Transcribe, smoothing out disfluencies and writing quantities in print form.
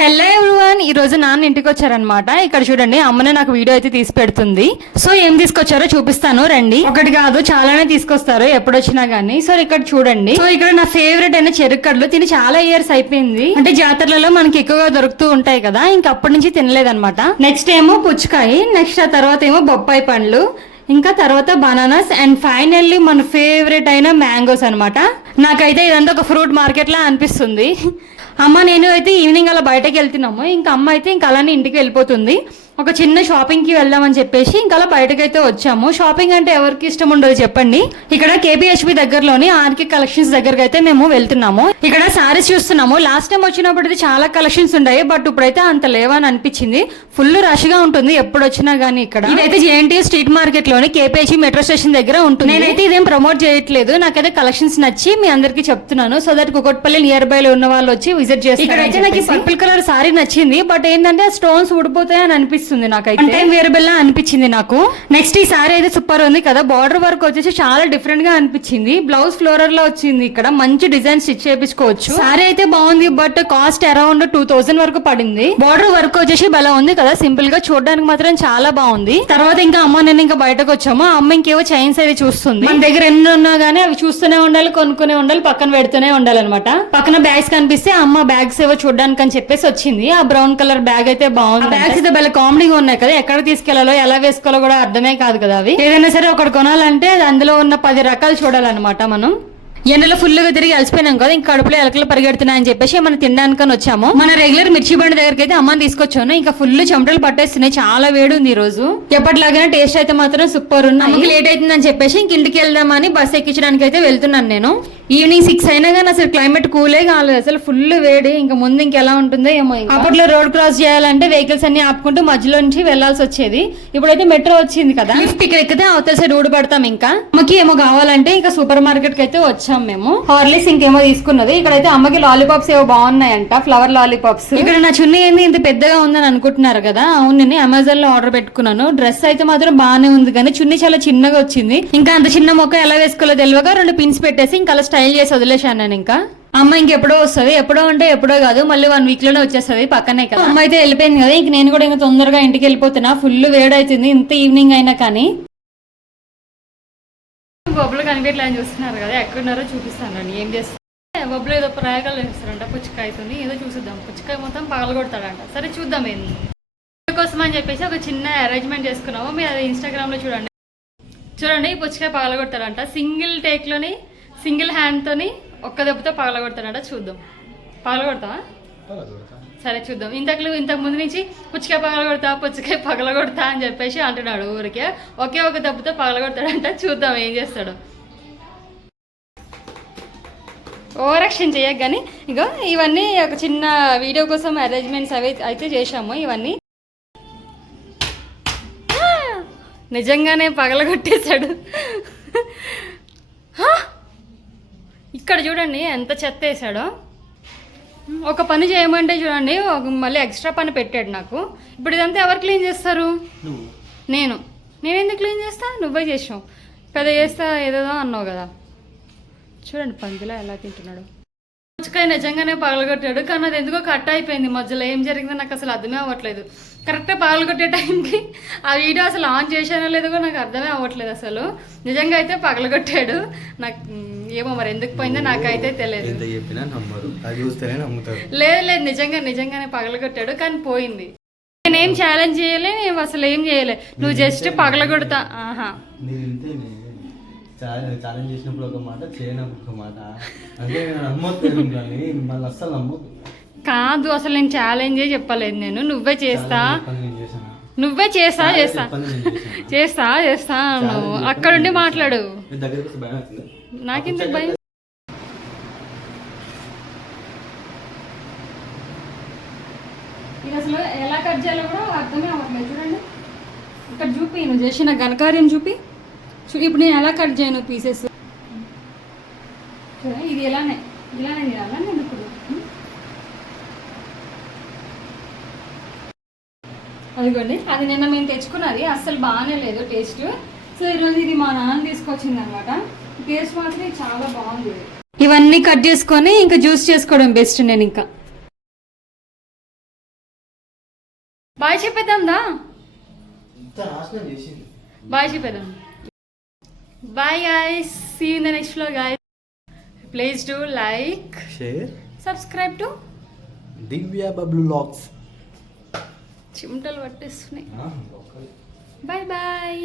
Hello everyone, ఈ రోజు నాన్న ఇంటికి వచ్చారనమాట. ఇక్కడ చూడండి, అమ్మనే నాకు వీడియో అయితే తీసి పెడుతుంది. సో ఏం తీసుకొచ్చారో చూపిస్తాను రండి. ఒకటి కాదు చాలానే తీసుకొస్తారు ఎప్పుడు వచ్చినా గానీ. సో ఇక్కడ చూడండి, సో ఇక్కడ నా ఫేవరెట్ అయిన చెరుకడ్లు తిని చాలా ఇయర్స్ అయిపోయింది. అంటే జాతరలలో మనకి ఎక్కువగా దొరుకుతూ ఉంటాయి కదా, ఇంకా అప్పటి నుంచి తినలేదన్నమాట. నెక్స్ట్ ఏమో పుచ్చకాయ, నెక్స్ట్ ఆ తర్వాత ఏమో బొప్పాయి పండ్లు, ఇంకా తర్వాత బనానాస్, అండ్ ఫైనల్లీ మన ఫేవరెట్ అయిన మ్యాంగోస్ అనమాట. నాకైతే ఇదంతా ఒక ఫ్రూట్ మార్కెట్ లా అనిపిస్తుంది. అమ్మ నేను అయితే ఈవినింగ్ అలా బయటకు వెళ్తున్నాము, ఇంకా అమ్మ అయితే ఇంకా అలానే ఇంటికి వెళ్ళిపోతుంది. ఒక చిన్న షాపింగ్ కి వెళ్దామని చెప్పేసి ఇంకా అలా బయటకైతే వచ్చాము. షాపింగ్ అంటే ఎవరికి ఇష్టం ఉండదు చెప్పండి. ఇక్కడ కేపీహెచ్బి దగ్గరలోని ఆర్కే కలెక్షన్స్ దగ్గరకు అయితే మేము వెళ్తున్నాము. ఇక్కడ సారీస్ చూస్తున్నాము. లాస్ట్ టైం వచ్చినప్పుడు చాలా కలెక్షన్స్ ఉన్నాయి, బట్ ఇప్పుడైతే అంత లేవని అనిపించింది. ఫుల్ రష్ గా ఉంటుంది ఎప్పుడు వచ్చినా గానీ. ఇక్కడ ఇదైతే జేఎన్టీయూ స్ట్రీట్ మార్కెట్ లోని కేపీహెచ్బి మెట్రో స్టేషన్ దగ్గర ఉంటుంది. నేనైతే ఇదేం ప్రమోట్ చేయట్లేదు, నాకైతే కలెక్షన్స్ నచ్చి మీ అందరికి చెప్తున్నాను. So that Kukatpally near by లో ఉన్న వాళ్ళు వచ్చి విజిట్ చేస్తారు. ఇక్కడైతే నాకు పర్పుల్ కలర్ సారీ నచ్చింది, బట్ ఏంటంటే స్టోన్స్ ఊడిపోతాయి అని అనిపిస్తుంది నాకైతే. వేరబుల్ లా అనిపించింది నాకు. నెక్స్ట్ ఈ సారీ అయితే సూపర్ ఉంది కదా. బార్డర్ వర్క్ వచ్చేసి చాలా డిఫరెంట్ గా అనిపించింది. బ్లౌజ్ ఫ్లోరర్ లో వచ్చింది. ఇక్కడ మంచి డిజైన్ స్టిచ్ చేయించుకోవచ్చు. సారీ అయితే బాగుంది, బట్ కాస్ట్ అరౌండ్ 2000 వరకు పడింది. బార్డర్ వర్క్ వచ్చేసి బలా ఉంది కదా, సింపుల్ గా చూడడానికి మాత్రం చాలా బాగుంది. తర్వాత ఇంకా అమ్మ నేను ఇంకా బయటకు వచ్చాము. అమ్మ ఇంకేవో చైన్స్ అవి చూస్తుంది. మన దగ్గర ఎన్ని ఉన్నా గానీ అవి చూస్తూనే ఉండాలి, కొనుక్కునే ఉండాలి, పక్కన పెడుతూనే ఉండాలన్నమాట. పక్కన బ్యాగ్స్ కనిపిస్తే అమ్మ బ్యాగ్స్ ఏవో చూడడానికి అని చెప్పేసి వచ్చింది. ఆ బ్రౌన్ కలర్ బ్యాగ్ అయితే బాగుంది. బ్యాగ్స్ అయితే భలే కామెడీగా ఉన్నాయి కదా, ఎక్కడ తీసుకెళ్లాలో ఎలా వేసుకోవాలో కూడా అర్థమే కాదు కదా. అవి ఏదైనా సరే ఒకటి కొనాలంటే అందులో ఉన్న 10 రకాలు చూడాలన్నమాట. మనం ఎండలో ఫుల్ గా తిరిగి అలసిపోయినాం కదా, ఇంకా కడుపులో ఎలకలు పరిగెడుతున్నాయని చెప్పేసి మనం తినడానికని వచ్చాము. మన రెగ్యులర్ మిర్చి బండి దగ్గరికి అయితే అమ్మని తీసుకొచ్చాను. ఇంకా ఫుల్ చెమటలు పట్టేస్తున్నాయి, చాలా వేడి ఉంది ఈ రోజు. ఎప్పటిలాగానే టేస్ట్ అయితే మాత్రం సూపర్ ఉంది. అమ్మకి లేట్ అవుతుందని చెప్పేసి ఇంక ఇంటికి వెళ్దామని బస్ ఎక్కించడానికి అయితే వెళ్తున్నాను నేను. ఈవినింగ్ 6 అయినా కానీ అసలు క్లైమేట్ కూలే కాలేదు, అసలు ఫుల్ వేడి. ఇంకా ముందు ఇంకెలా ఉంటుందో ఏమో. అప్పట్లో రోడ్ క్రాస్ చేయాలంటే వెహికల్స్ అన్ని ఆపుకుంటూ మధ్యలో నుంచి వెళ్లాల్సి వచ్చేది. ఇప్పుడైతే మెట్రో వచ్చింది కదా, లిఫ్ట్ ఇక్కడ ఎక్కితే అవతల సైడ్ ఊడిపడతాం. ఇంకా అమ్మకి ఏమో కావాలంటే ఇంకా సూపర్ మార్కెట్ కి అయితే వచ్చాం మేము. హార్లిక్స్ ఇంకేమో తీసుకున్నది. ఇక్కడైతే అమ్మకి లాలీపాప్స్ ఏవో బాగున్నాయంట, ఫ్లవర్ లాలీపాప్స్. ఇక్కడ నా చున్నీ ఏంది ఇంత పెద్దగా ఉందని అనుకుంటున్నారు కదా, అవును నేను అమెజాన్ లో ఆర్డర్ పెట్టుకున్నాను. డ్రెస్ అయితే మాత్రం బాగానే ఉంది, కానీ చున్నీ చాలా చిన్నగా వచ్చింది. ఇంకా అంత చిన్న మొక్క ఎలా వేసుకోవాలో తెలియక 2 పిన్స్ పెట్టేసి ఇంకా అలా స్టైల్ చేసి వదిలేశాను నేను. ఇంకా అమ్మ ఇంకెప్పుడో వస్తుంది, ఎప్పుడో అంటే ఎప్పుడో కాదు, మళ్ళీ 1 వీక్ లోనే వచ్చేస్తుంది, పక్కనే కదా. అమ్మ అయితే వెళ్ళిపోయింది కదా, ఇంక నేను కూడా ఇంకా తొందరగా ఇంటికి వెళ్ళిపోతున్నా. ఫుల్ వేడైతుంది ఇంత ఈవినింగ్ అయినా కానీ. బొబ్బలు కనిపించలేని చూస్తున్నారు కదా, ఎక్కడున్నారో చూపిస్తాను. ఏం చేస్తారు బొబ్బలు, ఏదో ప్రయోగాలు చేస్తారంట పుచ్చకాయతో, ఏదో చూసిద్దాం. పుచ్చకాయ మొత్తం పగలగొడతాడంట. సరే చూద్దాం ఏంది కోసం అని చెప్పేసి ఒక చిన్న అరేంజ్మెంట్ చేసుకున్నాము. మీరు అది ఇన్స్టాగ్రామ్ లో చూడండి. ఈ పుచ్చకాయ పగలగొడతాడంట. సింగిల్ టేక్ లోని, సింగిల్ హ్యాండ్ తోని ఒక్క దెబ్బతో పగలగొడతాడంట. చూద్దాం, పగలగొడతావా? సరే చూద్దాం. ఇంతకు ముందు నుంచి పుచ్చకాయ పగలగొడతా అని చెప్పేసి అంటున్నాడు ఊరికే. ఒకే ఒక దెబ్బతో పగలగొడతాడంట. చూద్దాం ఏం చేస్తాడు. ఓవర్ యాక్షన్ చేయక కానీ ఇగో ఇవన్నీ ఒక చిన్న వీడియో కోసం అరేంజ్మెంట్స్ అవి అయితే చేశాము. ఇవన్నీ నిజంగానే పగలగొట్టేశాడు. ఇక్కడ చూడండి ఎంత చెత్త వేసాడో. ఒక పని చేయమంటే చూడండి మళ్ళీ ఎక్స్ట్రా పని పెట్టాడు నాకు. ఇప్పుడు ఇదంతా ఎవరు క్లీన్ చేస్తారు? నేను ఎందుకు క్లీన్ చేస్తా? నువ్వే చేసావు కదా, చేస్తా ఏదేదో అన్నావు కదా. చూడండి పందిలా ఎలా తింటున్నాడు. పుచ్చకాయ నిజంగానే పగలగొట్టాడు, కానీ అది ఎందుకో కట్ అయిపోయింది మధ్యలో. ఏం జరిగిందో నాకు అసలు అర్థమే అవ్వట్లేదు. కరెక్ట్గా పగలగొట్టే టైంకి ఆ వీడియో అసలు ఆన్ చేశానో లేదో కూడా నాకు అర్థమే అవ్వట్లేదు అసలు. నిజంగా అయితే పగలగొట్టాడు. నాకు ఏమో మరి ఎందుకు పోయిందో నాకైతే తెలియదు. లేదు నిజంగానే పగలగొట్టాడు, కానీ పోయింది. నేనేం ఛాలెంజ్ చేయలే, నేను అసలు ఏం చేయలే. నువ్వు జస్ట్ పగలగొడతా. ఛాలెంజ్ చేసినప్పుడు ఒక మాట, చేయనప్పుడు ఒక మాట. అంటే నమ్మొద్దు కానీ మళ్ళీ అస్సలు నమ్మొద్దు. కాదు అసలు నేను ఛాలెంజే చెప్పలేదు. నేను నువ్వే చేస్తా నువ్వు అక్కడుండి మాట్లాడు. నాకెందుకు భయం? ఇది అసలు ఎలా కట్ చేయాలో కూడా అర్థమే అవ్వట్లేదు. చూడండి ఇక్కడ చూపి, నువ్వు చేసిన ఘనకార్యం చూపి. ఇప్పుడు నేను ఎలా కట్ చేయను పీసెస్? ఇది ఇలానే తినాలా నేను ఇప్పుడు? అదిగోండి, అది నిన్న మేము తెచ్చుకున్నది, అస్సలు బాగానే లేదు టేస్ట్. సో ఈరోజు ఇది మా నాన్న తీసుకొచ్చింది అనమాట. టేస్ట్ మాత్రం చాలా బాగుంది. ఇవన్నీ కట్ చేసుకొని ఇంకా జ్యూస్ చేసుకోవడం బెస్ట్ నేను ఇంకా. బాయ్ చెప్పేద్దాం దా. ఇంత నాశనం చేసింది. బాయ్ చెప్పేద్దాం. Bye guys, see in the next vlog guys. Please do like, share, subscribe to Divya Bablu vlogs. చిమటలు పట్టేస్తున్నాయి. Bye bye.